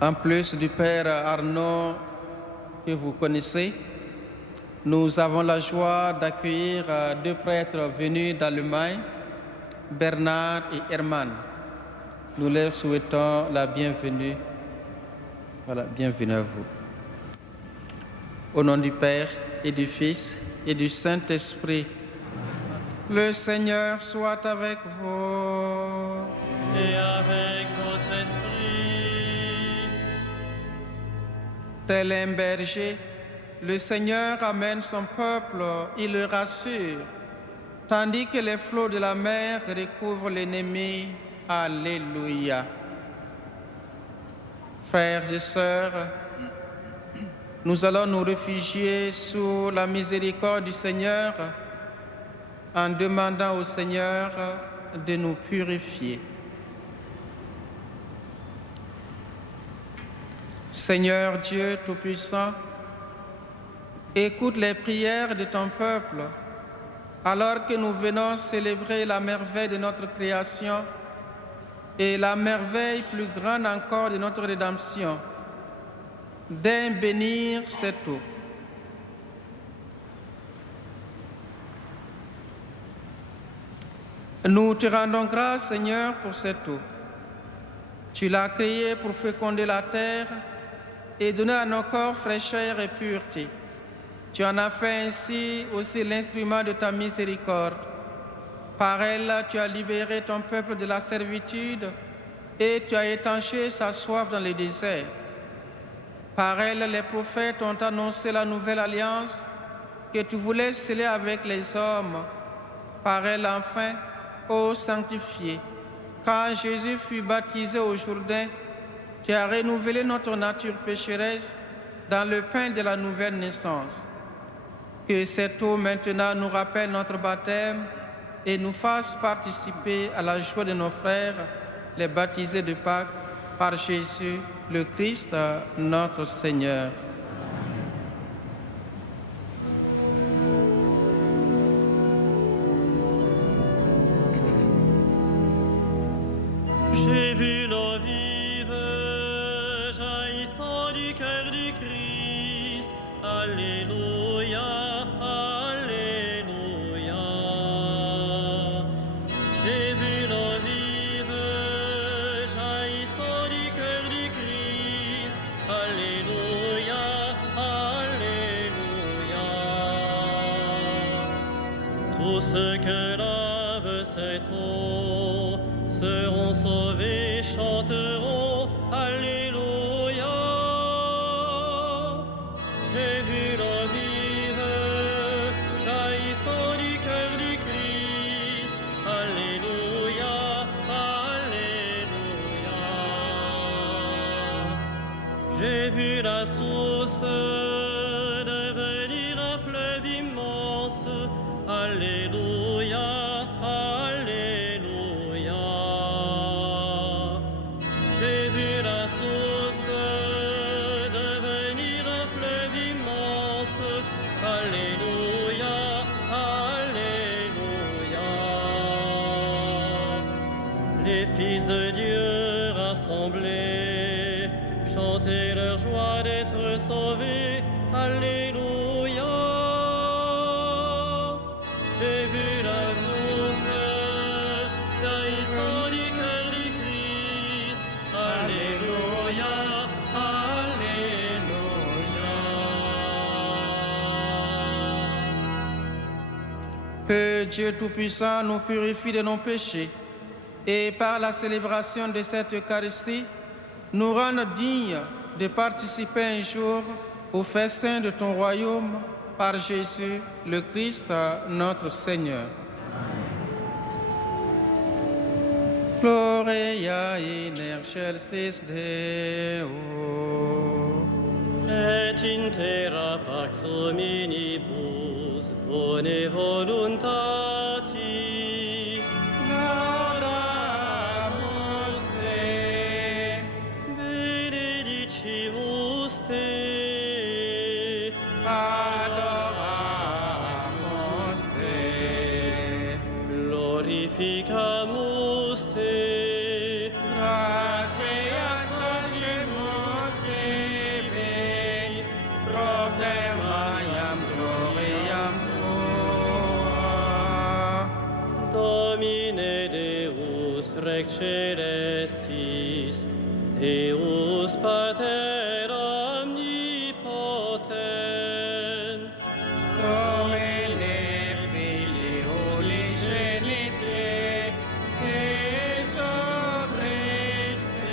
En plus du Père Arnaud que vous connaissez, nous avons la joie d'accueillir deux prêtres venus d'Allemagne, Bernard et Hermann. Nous leur souhaitons la bienvenue. Voilà, bienvenue à vous. Au nom du Père et du Fils et du Saint-Esprit, le Seigneur soit avec vous. Et avec votre esprit. Tel un berger, le Seigneur amène son peuple, il le rassure, tandis que les flots de la mer recouvrent l'ennemi. Alléluia. Frères et sœurs, nous allons nous réfugier sous la miséricorde du Seigneur en demandant au Seigneur de nous purifier. Seigneur Dieu Tout-Puissant, écoute les prières de ton peuple alors que nous venons célébrer la merveille de notre création et la merveille plus grande encore de notre rédemption. Daigne bénir cette eau. Nous te rendons grâce, Seigneur, pour cette eau. Tu l'as créée pour féconder la terre et donner à nos corps fraîcheur et pureté. Tu en as fait ainsi aussi l'instrument de ta miséricorde. Par elle, tu as libéré ton peuple de la servitude et tu as étanché sa soif dans le désert. Par elle, les prophètes ont annoncé la nouvelle alliance que tu voulais sceller avec les hommes. Par elle, enfin, ô sanctifié, quand Jésus fut baptisé au Jourdain, tu as renouvelé notre nature pécheresse dans le pain de la nouvelle naissance. Que cette eau maintenant nous rappelle notre baptême et nous fasse participer à la joie de nos frères, les baptisés de Pâques, par Jésus, le Christ, notre Seigneur. J'ai vu l'eau vive jaillissant du cœur du Christ. Alléluia, alléluia. J'ai vu l'eau vive jaillissant du cœur du Christ. Alléluia, alléluia. Tous ceux que lave cette eau seront sauvés, chanteront Alléluia. J'ai vu l'eau vive jaillissant du cœur du Christ. Alléluia, alléluia. J'ai vu la source devenir un fleuve immense. Alléluia, alléluia. J'ai vu la source devenir un fleuve immense. Alléluia, alléluia. Les fils de Dieu rassemblés chantaient leur joie d'être sauvés. Alléluia. J'ai vu la source jaillissant du cœur du Christ. Alléluia, alléluia. Que Dieu Tout-Puissant nous purifie de nos péchés et par la célébration de cette Eucharistie, nous rende dignes de participer un jour au festin de ton royaume par Jésus, le Christ, notre Seigneur. Gloria in excelsis Deo. Et in terra pax hominibus bone voluntatis. Laudamus te. Benedicimus te. Adoramus te. Glorificamus te. Gratias agemos Rex Celestis, Deus Pater omnipotens, Domine Filio Genite, Jesu Christe,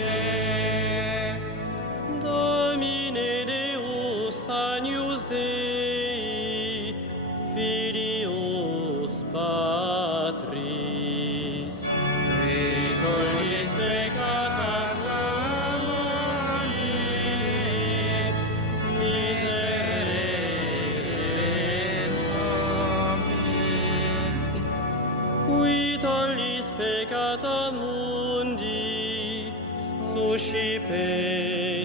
Domine Deus agnus Dei, Filius Patris, Tollis peccata miserere nobis, qui tollis peccata mundi, suscipe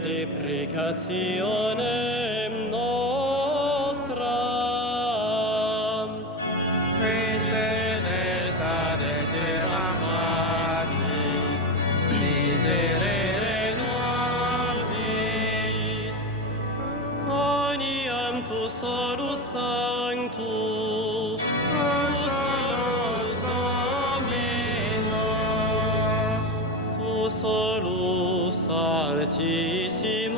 deprecationem nostram, Praesedes ad etera Patris, miserere nobis, coniam tu solus sanctus, Salus Dominus, tu solus altissimus,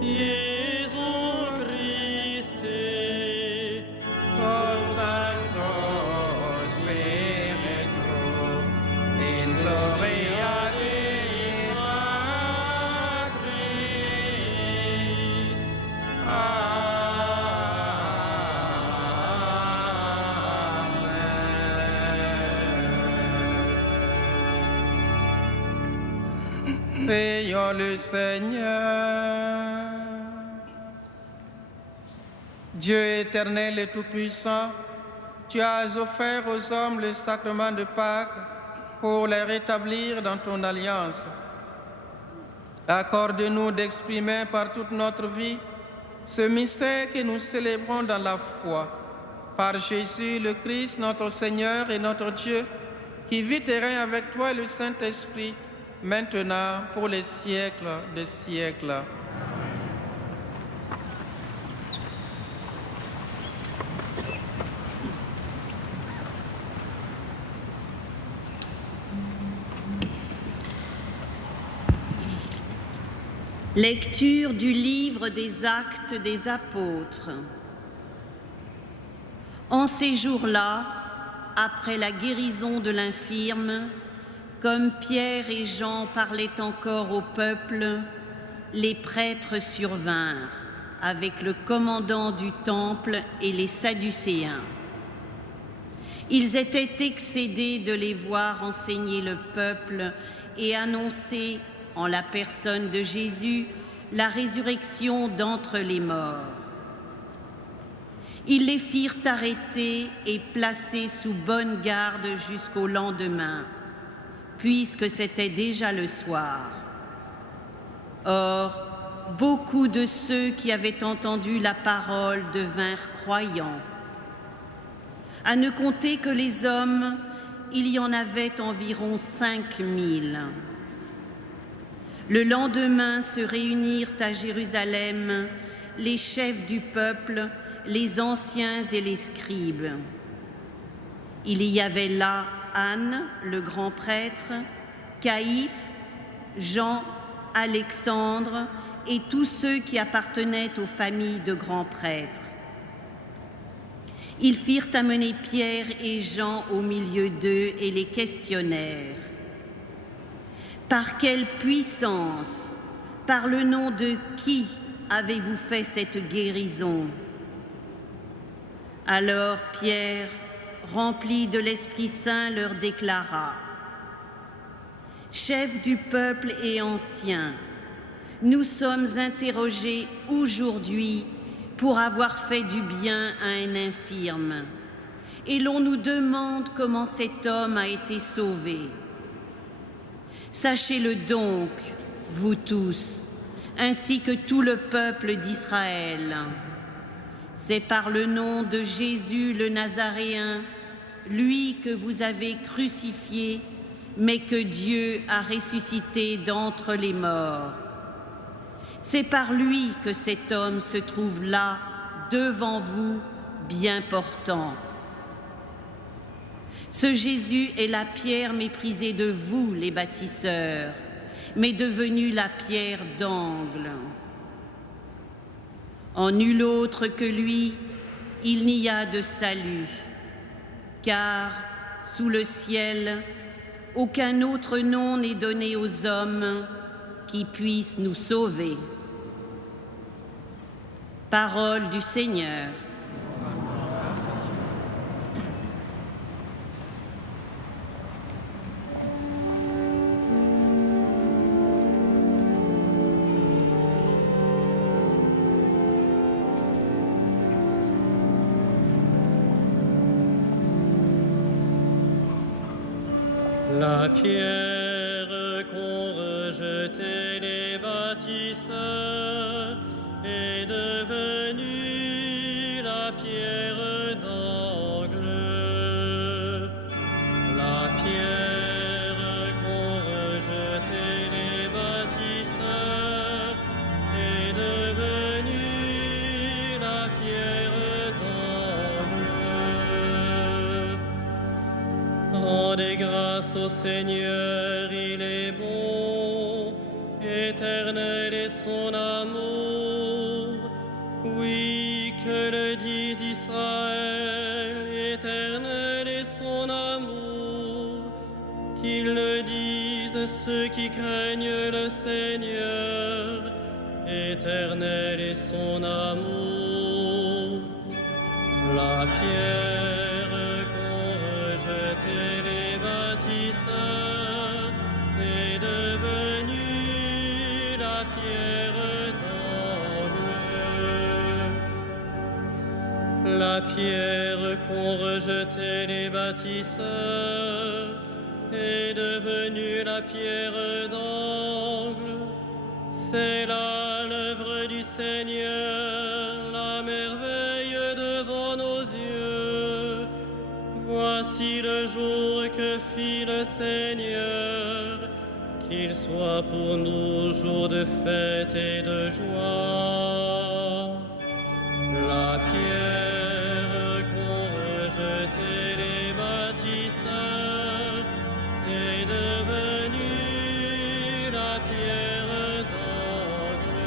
Iesu Christe, cum Sancto Spiritu, in gloria Dei Patris. Amen. Prions le Seigneur. Dieu éternel et tout-puissant, tu as offert aux hommes le sacrement de Pâques pour les rétablir dans ton alliance. Accorde-nous d'exprimer par toute notre vie ce mystère que nous célébrons dans la foi. Par Jésus le Christ, notre Seigneur et notre Dieu, qui vit et règne avec toi et le Saint-Esprit, maintenant pour les siècles des siècles. Lecture du livre des Actes des Apôtres. En ces jours-là, après la guérison de l'infirme, comme Pierre et Jean parlaient encore au peuple, les prêtres survinrent avec le commandant du temple et les Sadducéens. Ils étaient excédés de les voir enseigner le peuple et annoncer en la personne de Jésus, la résurrection d'entre les morts. Ils les firent arrêter et placer sous bonne garde jusqu'au lendemain, puisque c'était déjà le soir. Or, beaucoup de ceux qui avaient entendu la parole devinrent croyants. À ne compter que les hommes, il y en avait environ 5000. Le lendemain se réunirent à Jérusalem les chefs du peuple, les anciens et les scribes. Il y avait là Anne, le grand prêtre, Caïphe, Jean, Alexandre et tous ceux qui appartenaient aux familles de grands prêtres. Ils firent amener Pierre et Jean au milieu d'eux et les questionnèrent. Par quelle puissance, par le nom de qui avez-vous fait cette guérison? Alors Pierre, rempli de l'Esprit Saint, leur déclara: Chefs du peuple et anciens, nous sommes interrogés aujourd'hui pour avoir fait du bien à un infirme, et l'on nous demande comment cet homme a été sauvé. Sachez-le donc, vous tous, ainsi que tout le peuple d'Israël. C'est par le nom de Jésus le Nazaréen, lui que vous avez crucifié, mais que Dieu a ressuscité d'entre les morts. C'est par lui que cet homme se trouve là, devant vous, bien portant. Ce Jésus est la pierre méprisée de vous, les bâtisseurs, mais devenue la pierre d'angle. En nul autre que lui, il n'y a de salut, car sous le ciel, aucun autre nom n'est donné aux hommes qui puisse nous sauver. Parole du Seigneur. La pierre qu'ont rejetée les bâtisseurs est devenue la pierre d'angle. La pierre qu'ont rejetée les bâtisseurs est devenue la pierre d'angle. Rendez grâce au Seigneur, il est bon, éternel est son amour. Oui, que le dise Israël, éternel est son amour. Qu'ils le disent ceux qui craignent le Seigneur, éternel est son amour. La pierre qu'ont rejetée les bâtisseurs est devenue la pierre d'angle. La pierre qu'ont rejetée les bâtisseurs est devenue la pierre d'angle. C'est là l'œuvre du Seigneur, la merveille devant nos yeux. Voici le jour que fit le Seigneur, qu'il soit pour nous jour de fête et de joie. La pierre qu'ont rejetée les bâtisseurs est devenue la pierre d'angle.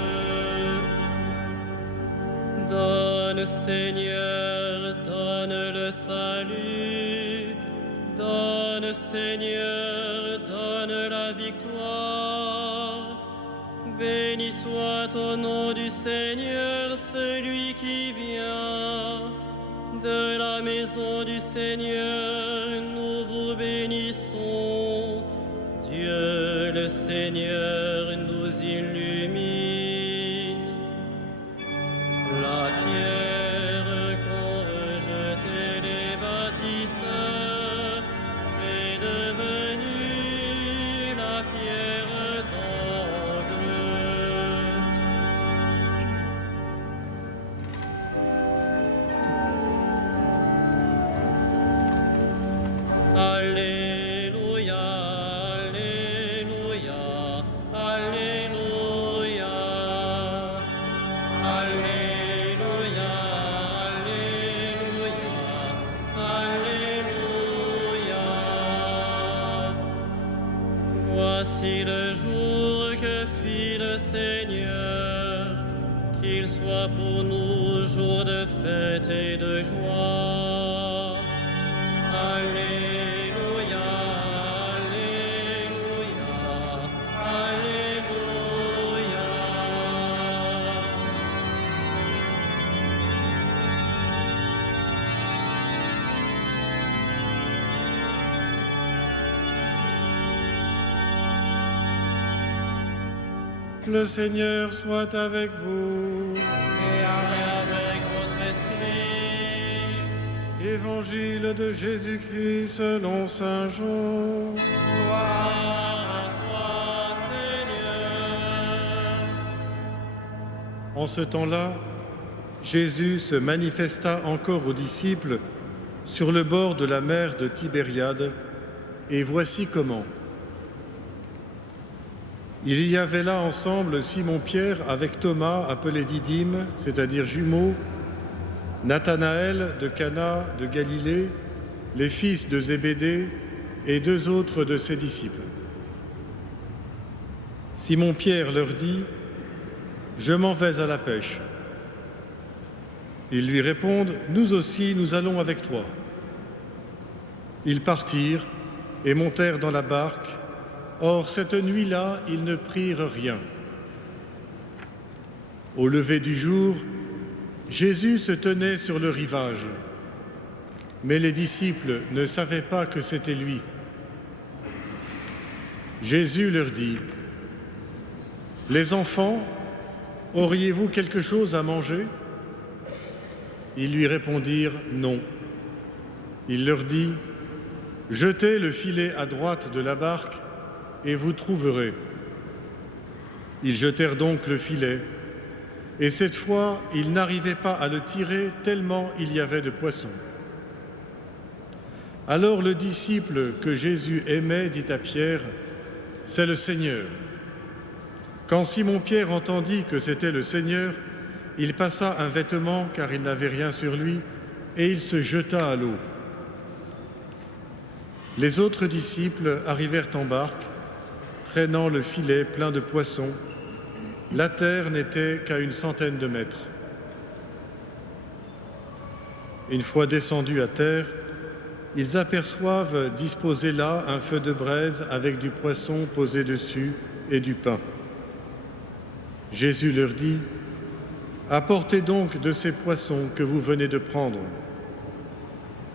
Donne, Seigneur, donne le salut. Donne, Seigneur, donne la victoire. Béni soit au nom du Seigneur celui qui vient. De la maison du Seigneur, nous vous bénissons. Dieu le Seigneur nous illumine. La pierre qu'ont rejetée les bâtisseurs est devenue la pierre d'angle. Alléluia, Alléluia, Alléluia. Alléluia, Alléluia, Alléluia. Voici le jour que fit le Seigneur, qu'il soit pour nous jour de fête et de joie. Alléluia, Alléluia, Alléluia. Le Seigneur soit avec vous. Et avec votre esprit. Évangile de Jésus-Christ selon saint Jean. Gloire à toi, Seigneur. En ce temps-là, Jésus se manifesta encore aux disciples sur le bord de la mer de Tibériade, et voici comment. Il y avait là ensemble Simon-Pierre avec Thomas, appelé Didyme, c'est-à-dire jumeaux, Nathanaël de Cana de Galilée, les fils de Zébédée et 2 autres de ses disciples. Simon-Pierre leur dit : « Je m'en vais à la pêche. » Ils lui répondent : « Nous aussi, nous allons avec toi. » Ils partirent et montèrent dans la barque. Or, cette nuit-là, ils ne prirent rien. Au lever du jour, Jésus se tenait sur le rivage, mais les disciples ne savaient pas que c'était lui. Jésus leur dit : « Les enfants, auriez-vous quelque chose à manger ? » Ils lui répondirent : « Non. » Il leur dit : « Jetez le filet à droite de la barque et vous trouverez. » Ils jetèrent donc le filet, et cette fois, ils n'arrivaient pas à le tirer tellement il y avait de poissons. Alors le disciple que Jésus aimait dit à Pierre : « C'est le Seigneur. » Quand Simon-Pierre entendit que c'était le Seigneur, il passa un vêtement car il n'avait rien sur lui, et il se jeta à l'eau. Les autres disciples arrivèrent en barque, traînant le filet plein de poissons. La terre n'était qu'à 100 de mètres. Une fois descendus à terre, ils aperçoivent disposé là un feu de braise avec du poisson posé dessus et du pain. Jésus leur dit : « Apportez donc de ces poissons que vous venez de prendre. »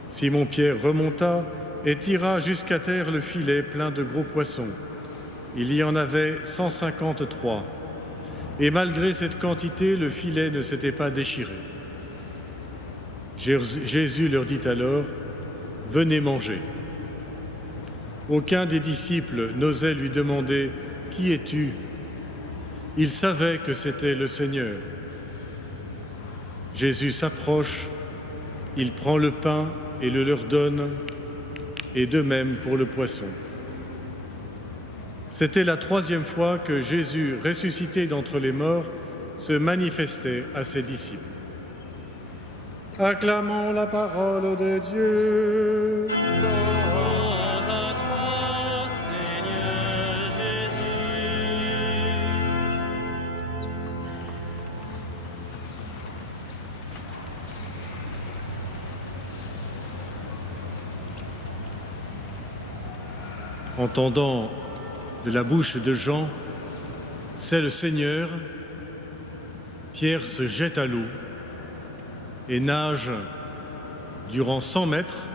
Simon-Pierre remonta et tira jusqu'à terre le filet plein de gros poissons. Il y en avait 153. Et malgré cette quantité, le filet ne s'était pas déchiré. Jésus leur dit alors : « Venez manger. » Aucun des disciples n'osait lui demander : « Qui es-tu » Il savait que c'était le Seigneur. Jésus s'approche, il prend le pain et le leur donne, et de même pour le poisson. C'était la 3e fois que Jésus, ressuscité d'entre les morts, se manifestait à ses disciples. Acclamons la parole de Dieu. Gloire à toi, Seigneur Jésus. Entendant de la bouche de Jean : « C'est le Seigneur », Pierre se jette à l'eau et nage durant 100 mètres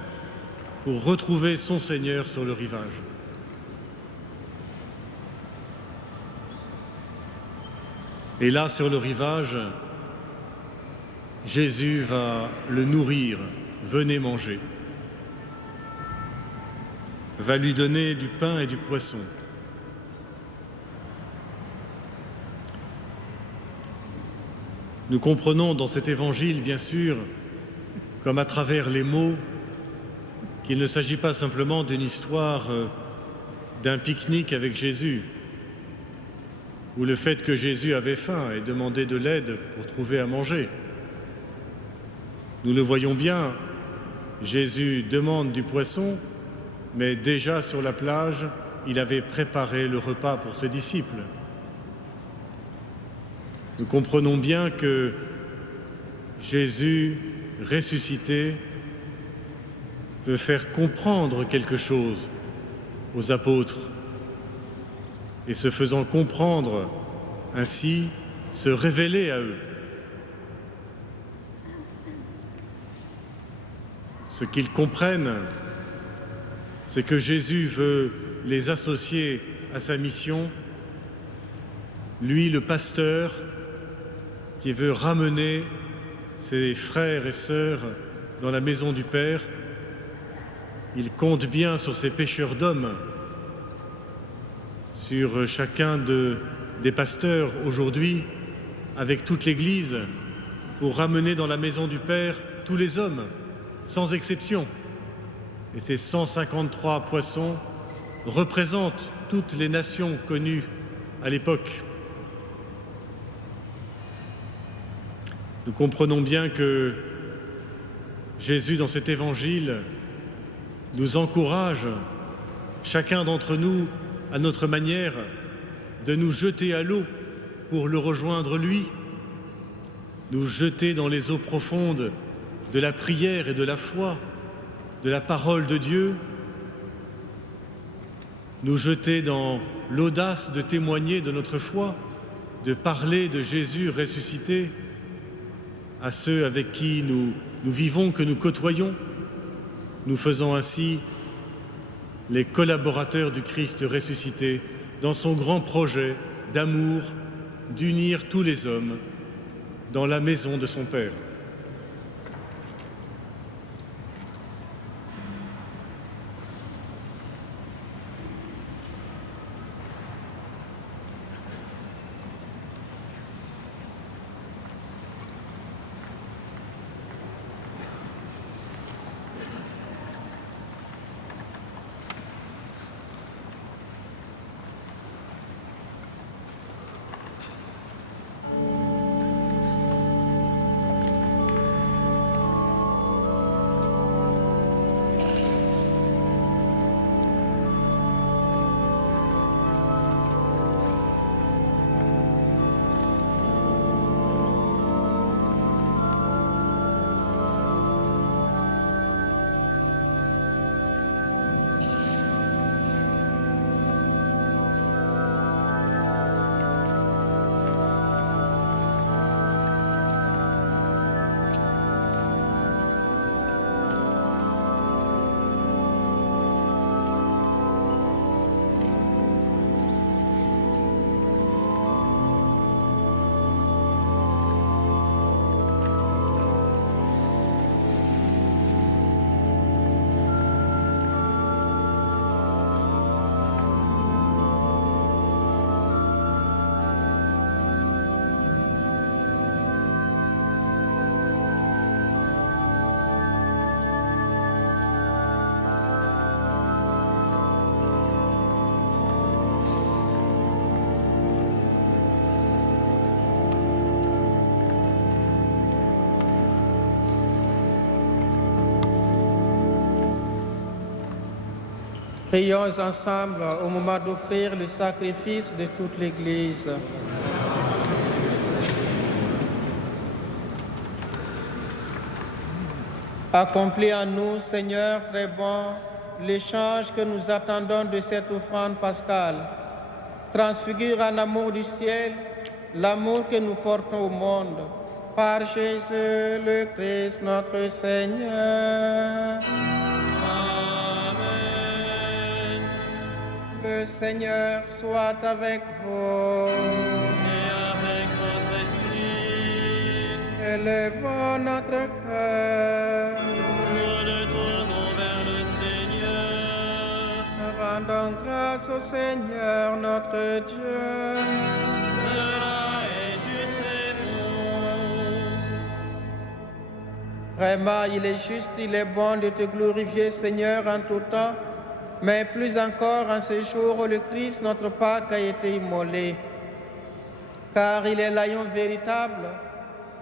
pour retrouver son Seigneur sur le rivage. Et là, sur le rivage, Jésus va le nourrir. « Venez manger », va lui donner du pain et du poisson. Nous comprenons dans cet évangile, bien sûr, comme à travers les mots, qu'il ne s'agit pas simplement d'une histoire d'un pique-nique avec Jésus, ou le fait que Jésus avait faim et demandait de l'aide pour trouver à manger. Nous le voyons bien, Jésus demande du poisson, mais déjà sur la plage, il avait préparé le repas pour ses disciples. Nous comprenons bien que Jésus, ressuscité, veut faire comprendre quelque chose aux apôtres et se faisant comprendre, ainsi se révéler à eux. Ce qu'ils comprennent, c'est que Jésus veut les associer à sa mission, lui le pasteur qui veut ramener ses frères et sœurs dans la maison du Père. Il compte bien sur ces pêcheurs d'hommes, sur chacun des pasteurs aujourd'hui, avec toute l'Église, pour ramener dans la maison du Père tous les hommes, sans exception. Et ces 153 poissons représentent toutes les nations connues à l'époque. Nous comprenons bien que Jésus, dans cet évangile, nous encourage, chacun d'entre nous, à notre manière, de nous jeter à l'eau pour le rejoindre lui, nous jeter dans les eaux profondes de la prière et de la foi, de la parole de Dieu, nous jeter dans l'audace de témoigner de notre foi, de parler de Jésus ressuscité à ceux avec qui nous vivons, que nous côtoyons, nous faisant ainsi les collaborateurs du Christ ressuscité dans son grand projet d'amour, d'unir tous les hommes dans la maison de son Père. Prions ensemble au moment d'offrir le sacrifice de toute l'Église. Accomplis en nous, Seigneur très bon, l'échange que nous attendons de cette offrande pascale. Transfigure en amour du ciel l'amour que nous portons au monde. Par Jésus le Christ, notre Seigneur. Le Seigneur soit avec vous. Et avec votre esprit, Élevons notre cœur. nous le tournons vers le Seigneur. Rendons grâce au Seigneur notre Dieu. Cela est juste et bon. Vraiment, il est juste, il est bon de te glorifier, Seigneur, en tout temps, mais plus encore en ce jour où le Christ, notre Pâque, a été immolé. Car il est l'agneau véritable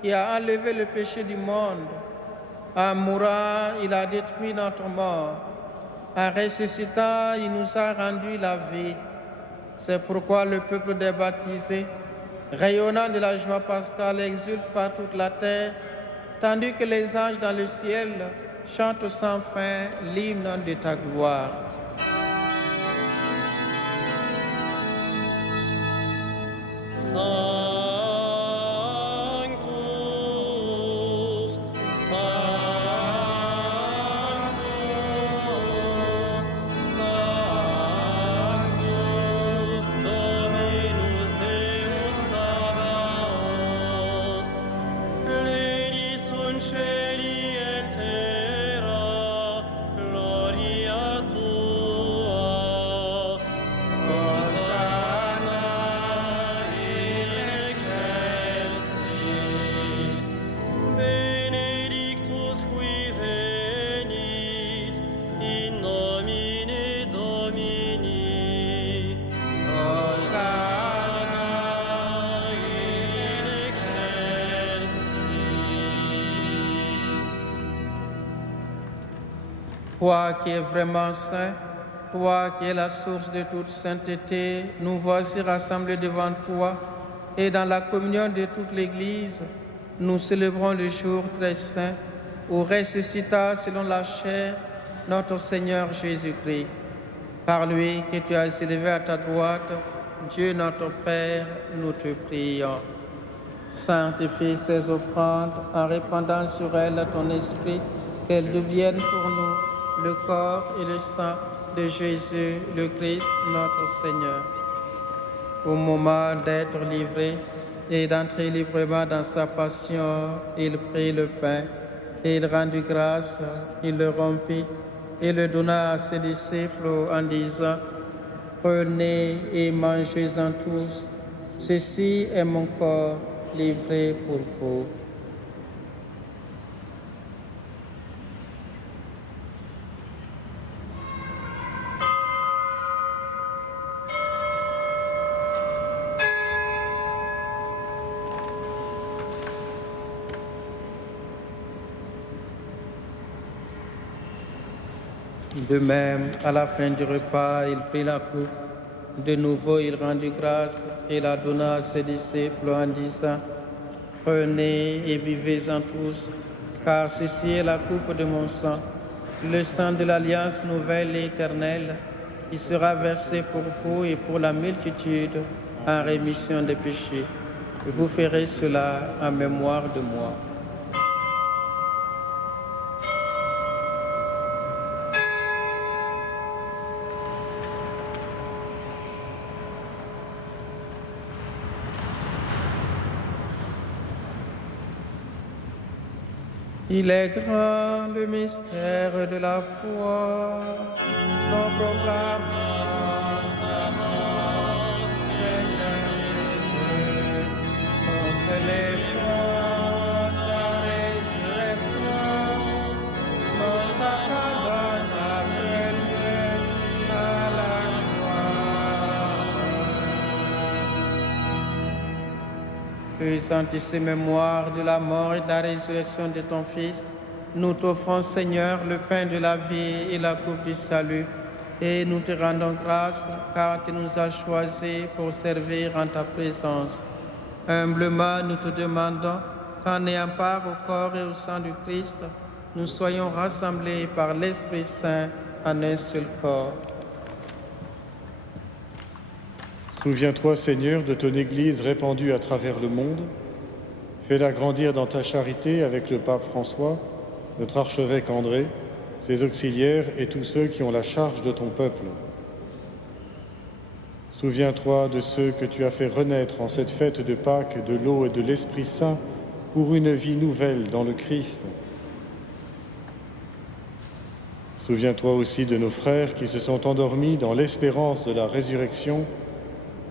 qui a enlevé le péché du monde. En mourant, il a détruit notre mort. En ressuscitant, il nous a rendu la vie. C'est pourquoi le peuple des baptisés, rayonnant de la joie pascale, exulte par toute la terre, tandis que les anges dans le ciel chantent sans fin l'hymne de ta gloire. Sanctus, Sanctus, Sanctus, Dominus Deus Sabaoth, Pleni sunt caeli et terra, gloria tua. Toi qui es vraiment saint, toi qui es la source de toute sainteté, nous voici rassemblés devant toi et dans la communion de toute l'Église, nous célébrons le jour très saint où ressuscita selon la chair notre Seigneur Jésus-Christ. Par lui que tu as élevé à ta droite, Dieu notre Père, nous te prions. Sanctifie ces offrandes en répandant sur elles ton esprit, qu'elles deviennent pour nous le corps et le sang de Jésus, le Christ, notre Seigneur. Au moment d'être livré et d'entrer librement dans sa passion, il prit le pain et il rendit grâce, il le rompit et le donna à ses disciples en disant: Prenez et mangez-en tous, ceci est mon corps livré pour vous. De même, à la fin du repas, il prit la coupe. De nouveau, il rendit grâce et la donna à ses disciples en disant: Prenez et buvez-en tous, car ceci est la coupe de mon sang, le sang de l'alliance nouvelle et éternelle, qui sera versé pour vous et pour la multitude en rémission des péchés. Vous ferez cela en mémoire de moi. Il est grand le mystère de la foi, nous proclamons ta mort, Seigneur Jésus, nous célébrons ta résurrection, nous attendons ta venue à la gloire. Faisant ici mémoire de la mort et de la résurrection de ton Fils, nous t'offrons, Seigneur, le pain de la vie et la coupe du salut, et nous te rendons grâce car tu nous as choisis pour servir en ta présence. Humblement, nous te demandons qu'en ayant part au corps et au sang du Christ, nous soyons rassemblés par l'Esprit Saint en un seul corps. Souviens-toi, Seigneur, de ton Église répandue à travers le monde. Fais-la grandir dans ta charité avec le pape François, notre archevêque André, ses auxiliaires et tous ceux qui ont la charge de ton peuple. Souviens-toi de ceux que tu as fait renaître en cette fête de Pâques de l'eau et de l'Esprit Saint pour une vie nouvelle dans le Christ. Souviens-toi aussi de nos frères qui se sont endormis dans l'espérance de la résurrection,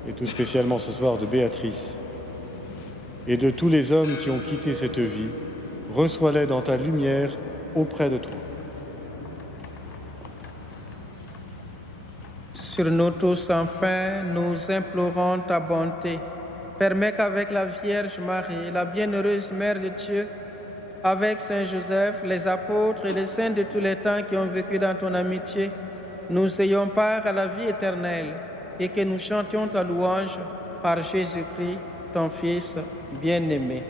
et tout spécialement ce soir de Béatrice, et de tous les hommes qui ont quitté cette vie. Reçois-les dans ta lumière auprès de toi. Sur nous tous, enfin, nous implorons ta bonté. Permets qu'avec la Vierge Marie, la bienheureuse Mère de Dieu, avec Saint Joseph, les apôtres et les saints de tous les temps qui ont vécu dans ton amitié, nous ayons part à la vie éternelle et que nous chantions ta louange par Jésus-Christ, ton Fils bien-aimé.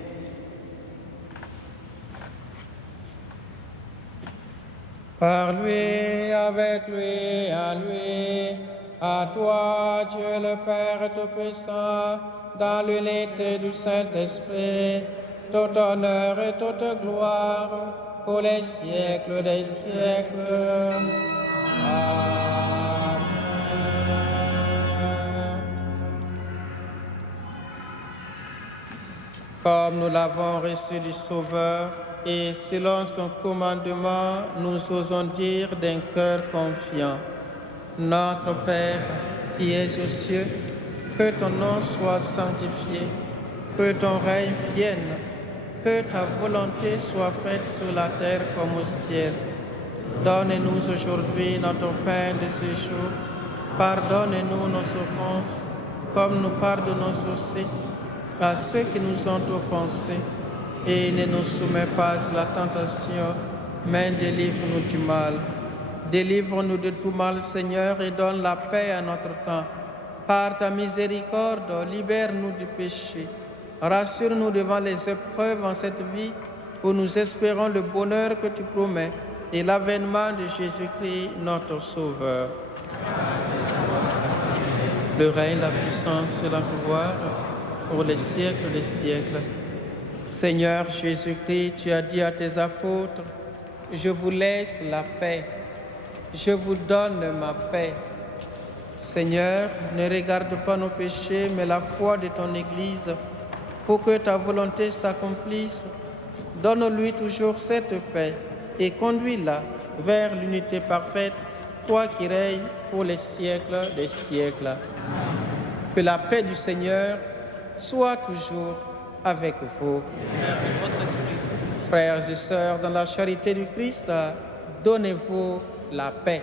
Par lui, avec lui, à lui, à toi, Dieu le Père Tout-Puissant, dans l'unité du Saint-Esprit, tout honneur et toute gloire pour les siècles des siècles. Amen. Comme nous l'avons reçu du Sauveur, et selon son commandement, nous osons dire d'un cœur confiant: Notre Père, qui es aux cieux, que ton nom soit sanctifié, que ton règne vienne, que ta volonté soit faite sur la terre comme au ciel. Donne-nous aujourd'hui notre pain de ce jour. Pardonne-nous nos offenses, comme nous pardonnons aussi à ceux qui nous ont offensés. Et ne nous soumets pas à la tentation, mais délivre-nous du mal. Délivre-nous de tout mal, Seigneur, et donne la paix à notre temps. Par ta miséricorde, libère-nous du péché. Rassure-nous devant les épreuves en cette vie où nous espérons le bonheur que tu promets et l'avènement de Jésus-Christ, notre Sauveur. Le règne, la puissance et la pouvoir pour les siècles des siècles. Seigneur Jésus-Christ, tu as dit à tes apôtres, « Je vous laisse la paix, je vous donne ma paix. » Seigneur, ne regarde pas nos péchés, mais la foi de ton Église, pour que ta volonté s'accomplisse. Donne-lui toujours cette paix et conduis-la vers l'unité parfaite, toi qui règnes pour les siècles des siècles. Que la paix du Seigneur soit toujours avec vous. Frères et sœurs, dans la charité du Christ, donnez-vous la paix.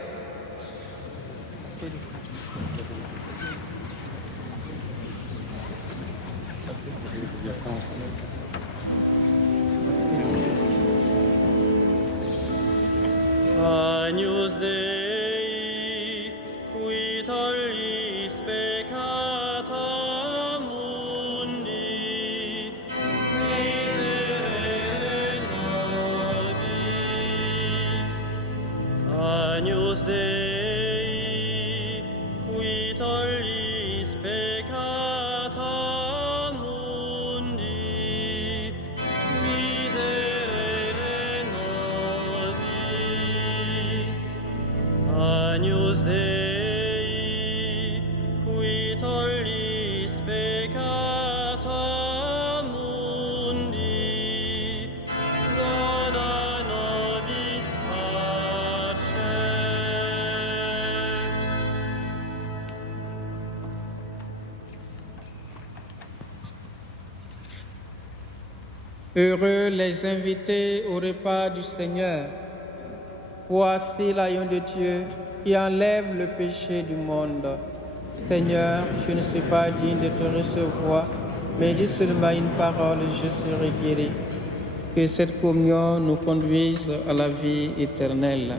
Agnus Dei, qui tollis peccata mundi, miserere nobis. Agnus Dei, qui tollis peccata mundi, miserere nobis. Agnus Dei, qui tollis peccata mundi, dona nobis pacem. Heureux les invités au repas du Seigneur. Voici l'agneau de Dieu qui enlève le péché du monde. Seigneur, je ne suis pas digne de te recevoir, mais dis seulement une parole et je serai guéri. Que cette communion nous conduise à la vie éternelle.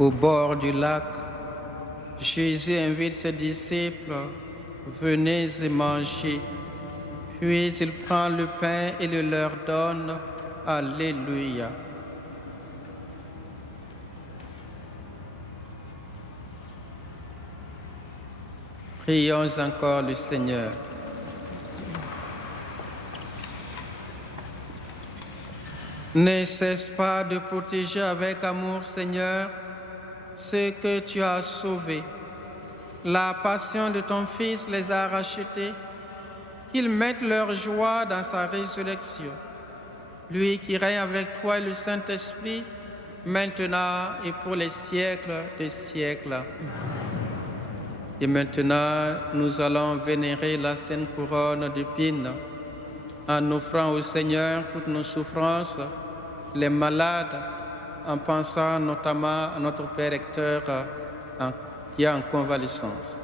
Au bord du lac, Jésus invite ses disciples, « Venez et mangez ». Puis il prend le pain et le leur donne. Alléluia. Prions encore le Seigneur. Ne cesse pas de protéger avec amour, Seigneur, ceux que tu as sauvés. La passion de ton Fils les a rachetés, qu'ils mettent leur joie dans sa résurrection. Lui qui règne avec toi et le Saint-Esprit, maintenant et pour les siècles des siècles. Et maintenant, nous allons vénérer la sainte couronne d'épines en offrant au Seigneur toutes nos souffrances, les malades, en pensant notamment à notre Père Hector qui est en convalescence.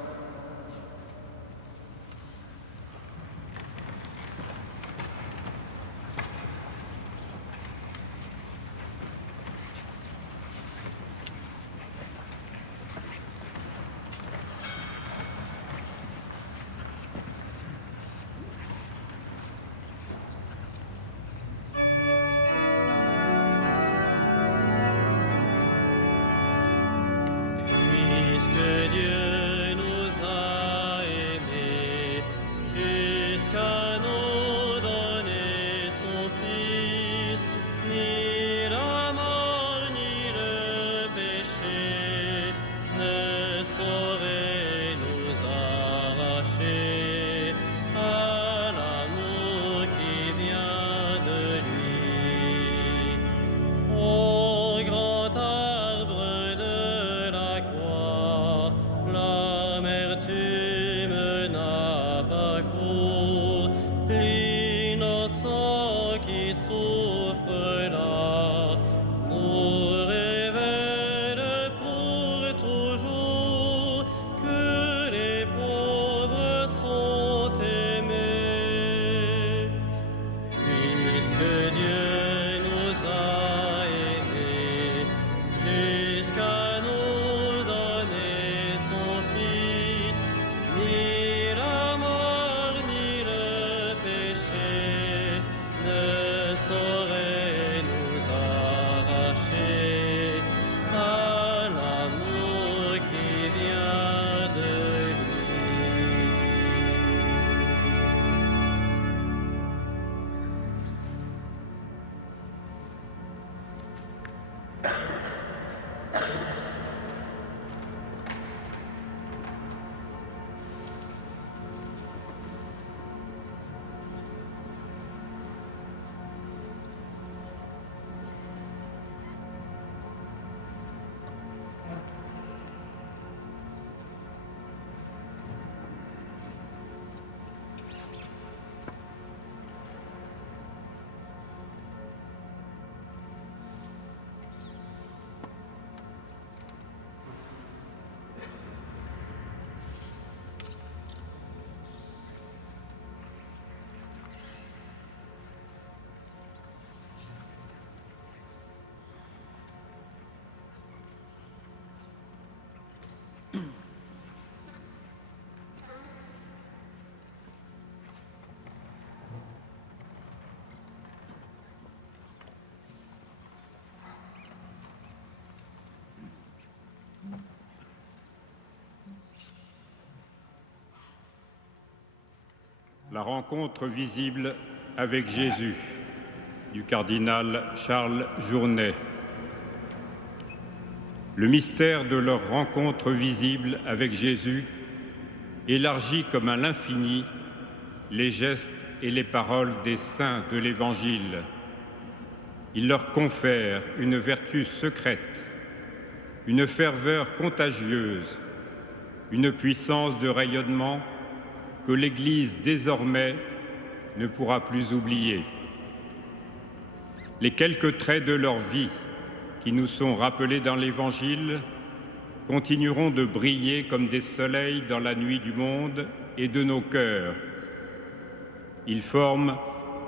La rencontre visible avec Jésus du cardinal Charles Journet. Le mystère de leur rencontre visible avec Jésus élargit comme à l'infini les gestes et les paroles des saints de l'Évangile. Il leur confère une vertu secrète, une ferveur contagieuse, une puissance de rayonnement que l'Église désormais ne pourra plus oublier. Les quelques traits de leur vie qui nous sont rappelés dans l'Évangile continueront de briller comme des soleils dans la nuit du monde et de nos cœurs. Ils forment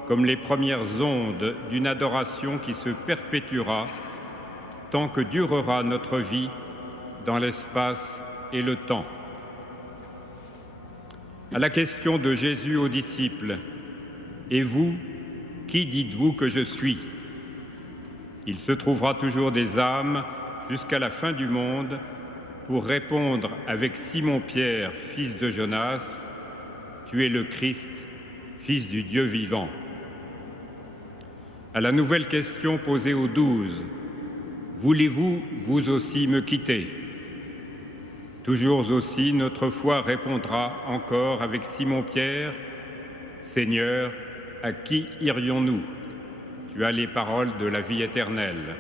comme les premières ondes d'une adoration qui se perpétuera tant que durera notre vie dans l'espace et le temps. À la question de Jésus aux disciples, « Et vous, qui dites-vous que je suis ?» Il se trouvera toujours des âmes jusqu'à la fin du monde pour répondre avec Simon-Pierre, fils de Jonas, « Tu es le Christ, fils du Dieu vivant. » À la nouvelle question posée aux 12, « Voulez-vous, vous aussi, me quitter ?» Toujours aussi, notre foi répondra encore avec Simon-Pierre, « Seigneur, à qui irions-nous ? Tu as les paroles de la vie éternelle. »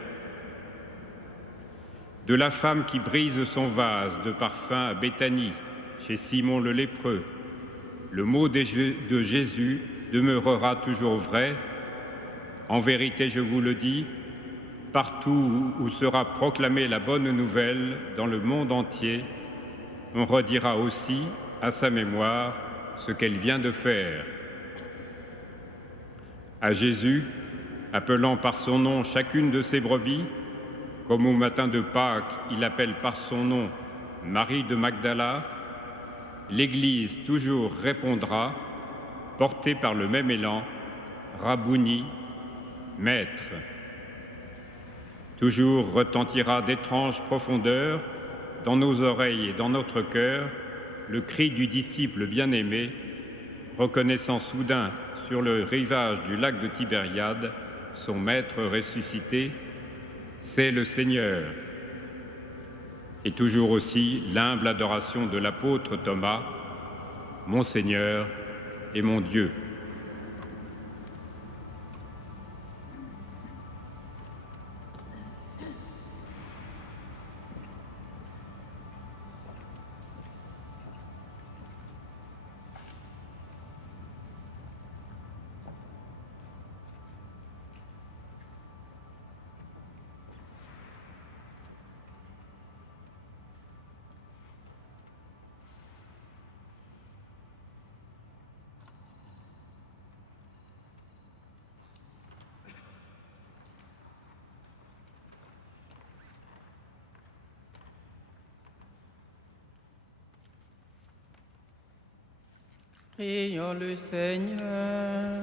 De la femme qui brise son vase de parfum à Béthanie, chez Simon le lépreux, le mot de Jésus demeurera toujours vrai. En vérité, je vous le dis, partout où sera proclamée la bonne nouvelle dans le monde entier, on redira aussi à sa mémoire ce qu'elle vient de faire. À Jésus, appelant par son nom chacune de ses brebis, comme au matin de Pâques, il appelle par son nom Marie de Magdala, l'Église toujours répondra, portée par le même élan, Rabouni, Maître. Toujours retentira d'étranges profondeurs dans nos oreilles et dans notre cœur le cri du disciple bien-aimé, reconnaissant soudain sur le rivage du lac de Tibériade son Maître ressuscité, c'est le Seigneur. Et toujours aussi l'humble adoration de l'apôtre Thomas, mon Seigneur et mon Dieu. Prions le Seigneur.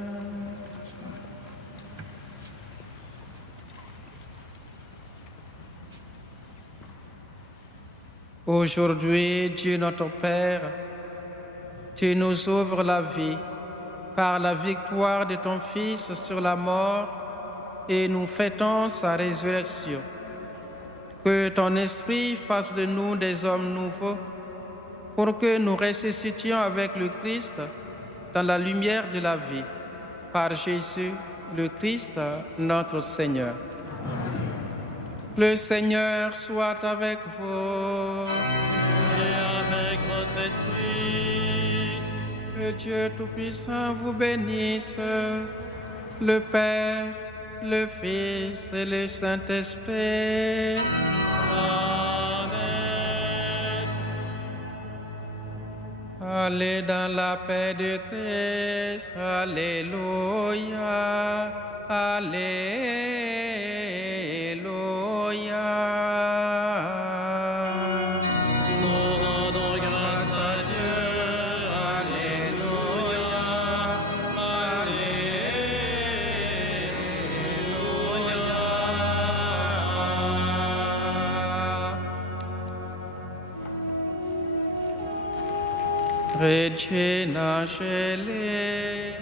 Aujourd'hui, Dieu notre Père, tu nous ouvres la vie par la victoire de ton Fils sur la mort et nous fêtons sa résurrection. Que ton Esprit fasse de nous des hommes nouveaux pour que nous ressuscitions avec le Christ dans la lumière de la vie, par Jésus, le Christ, notre Seigneur. Le Seigneur soit avec vous. Et avec votre esprit. Que Dieu Tout-Puissant vous bénisse, le Père, le Fils et le Saint-Esprit. Allez dans la paix de Christ, Alléluia, Alléluia. Nous rendons grâce à Dieu, Alléluia, Alléluia. Regina Coeli.